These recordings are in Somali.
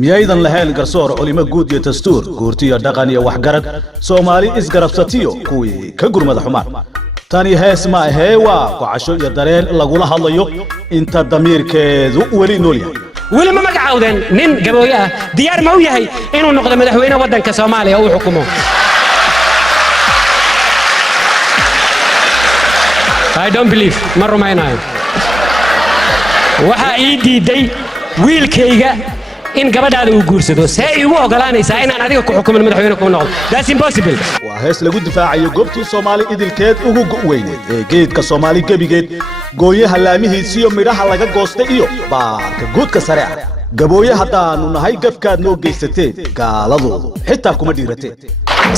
miyaydan lahayn garsoor culimo guud iyo dastuur guurtiyo dhaqan iyo waxgarad Soomaali isgarabsatiyo kuwii ka gurmada xumaan tani hees ma ahee waa gocasho iyo dareen lagula hadlayo inta damiirkeedu weli nool yahay weli ma magacawdeen nin gabooyo ah diyaar ma u yahay inuu noqdo madaxweyne waddanka Soomaaliya oo xukumo I don't believe ma rumaynayo waxa ii diiday wiilkayga in gabadhaada uu guursado see igu ogolaanaysaa inaan adiga ku xukumin madaxweyne ku noqdo that's impossible waa hees lagu difaacayo goobtii Soomaali idilkeed ugu weyneed ee geedka Soomaali gabigeed gooyaha laamihiisa iyo midhaha laga goostay iyo baarka guudka sare ah gabooyo haddaanu nahay gafkaad noo geysateen gaaladoodu xitaa kuma dhiirateen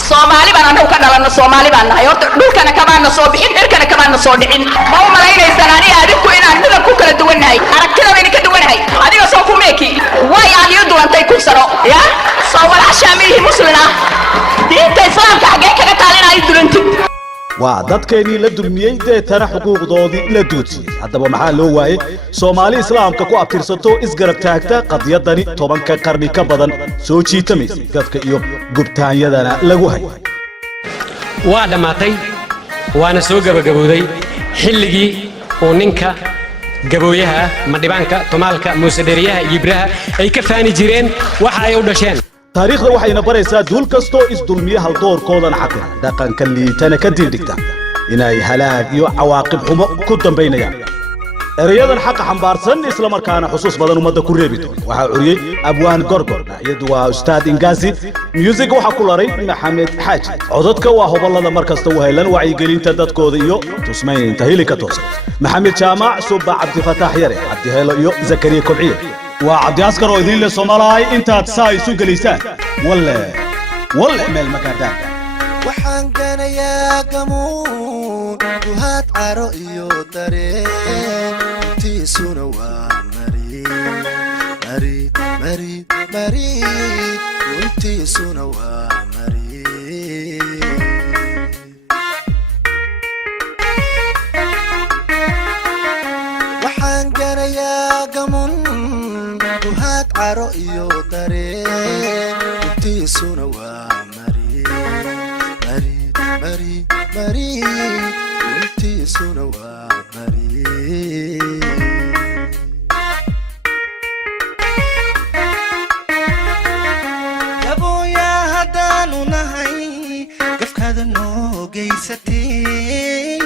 Soomaali baan anagu ka dhalanno Soomaali baan nahay horta dhulkana kamaana soo bixin cirkana kamaana soo dhicin ma u malaynaysan aniga adinku inaan midab ku kala duwanahay aragtida bayna ka duwanahay adiga soo ku meeki way aad iyo duwantay ku saro ya soo walaasha mihi muslina diinta islaamka xagee kaga taalinay durantid waa dadkeenii la dulmiyay deetana xuquuqdoodii la duudsiyay haddaba maxaa loo waayay Soomaali islaamka ku abtirsato isgarab taagta qadiyadani 10 qarni ka badan soo jiitamaysay dadka iyo gubtaanyadana lagu hayay waa dhamaatay waana soo gabagabowday xilligii uu ninka gabooyaha madhibaanka Tomaalka Muusaderiyaha Ibraha ay ka faani jireen waxa ay u dhasheen taariikhda waxayna baraysaa duul kasto isdulmiye hal doorkoodan xaqir dhaqanka liitana ka diindhigta inay halaag iyo cawaaqib xumo ku dambeynayaan erayadan xaq xambaarsan isla markaana xusuus badan umada ku reebi doon waxa uriyay abwaan gorgor iyadu waa ustaad Ingaasi music waxa ku laray Maxamed Xaaji codadka waa hobalada markasta u heelan wacyigelinta dadkooda iyo tusmaynta hilika toos Maxamed Jaamac Suba Cabdi Fataax Yare Cabdi Heelo iyo Zakariya Kobciye وعبد عسكر وإذن للصومالاي أنت تساي سوق ليسان ولا مال مكان وحن كان يا قمون وهات عرقيو طريق تيسون ومريد مريد مريد مريد وتيسون ومريد وحن كان يا قمون وهات عرقيو طريق وتيسون ومريد مريد مريد مريد وتيسون ومريد يا بويا هدانو نهي قفك هذا نو قيستين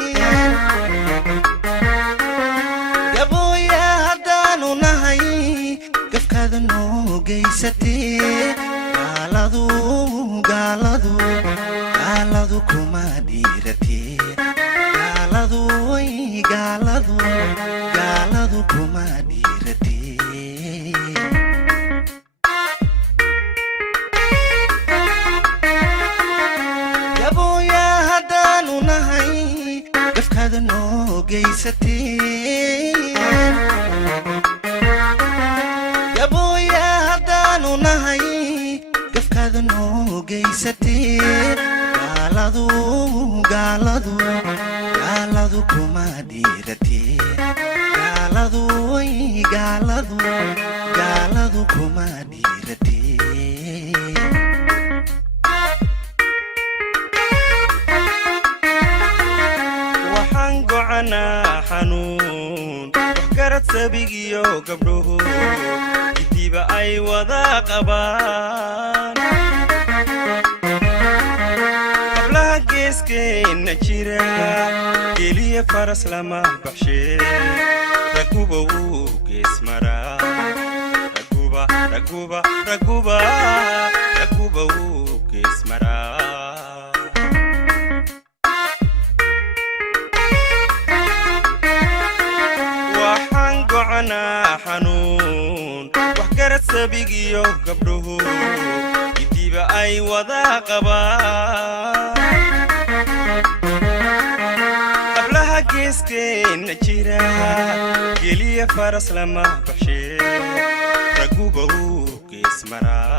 يا بويا هدانو نهي هذا نو جيستي قالدو كما ديرتي قالدو كما ديرتي يا بويا هدانو نهي قفك هذا نو جيستي يا بويا هدانو نهي قفك هذا نو جيستي قالدو كما ديرتي قالدو كما ديرتي وحن قعنا حنون وحكرت سبيقيو قبله كتيبة أي وذا قبان قبلها كيسكين نجيرا كيلية فرس لما بحشي ركوبة وكيس مرا ركوبة وكيس مرا وحن قعنا حنون وحكرت سبيقيو قبله كتيبة أي وذا قبان قبلها كيسكين نجيرا كيلية فرس لما بحشي ركوبة وكيس مرا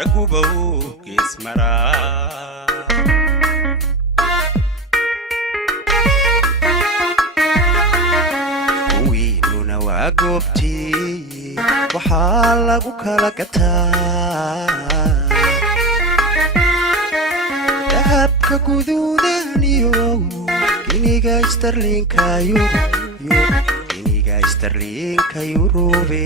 ركوبة وكيس مرا waa goobtii waxaa lagu kala gataa dahabka guduudaniyo giniga starlinka yurube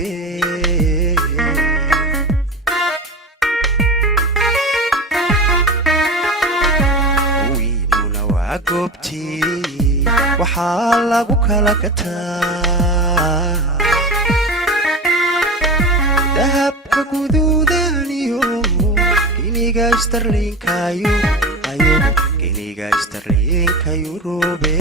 wiinuna waa goobtii waxaa lagu kala gataa dahabka guduudaniyo giniga starlinka yurube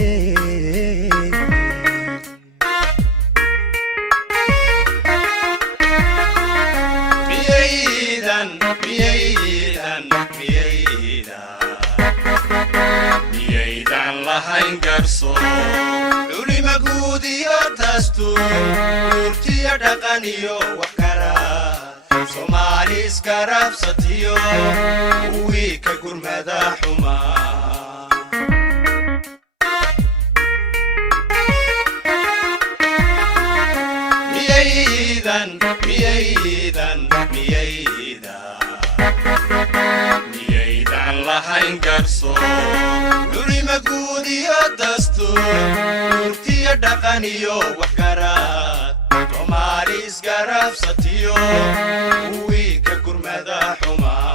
miyaydan lahayn garsoor culima guud iyo dastuur urtiya dhaqan iyo wax karaad soomaali iskarabsatiyo kuwii ka gurmada xumaa miyaydan lahayn garsoor culima guud iyo dastuur urtiya dhaqan iyo wax karaad soomaali iskarabsatiyo kuwii ka gurmada xumaa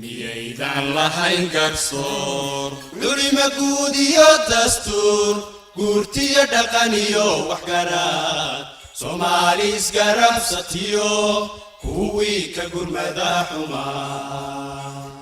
miyaydan lahayn garsoor culima guud iyo dastuur guurtiya dhaqan iyo wax karaad soomaali iskarabsatiyo kuwii ka gurmada xumaa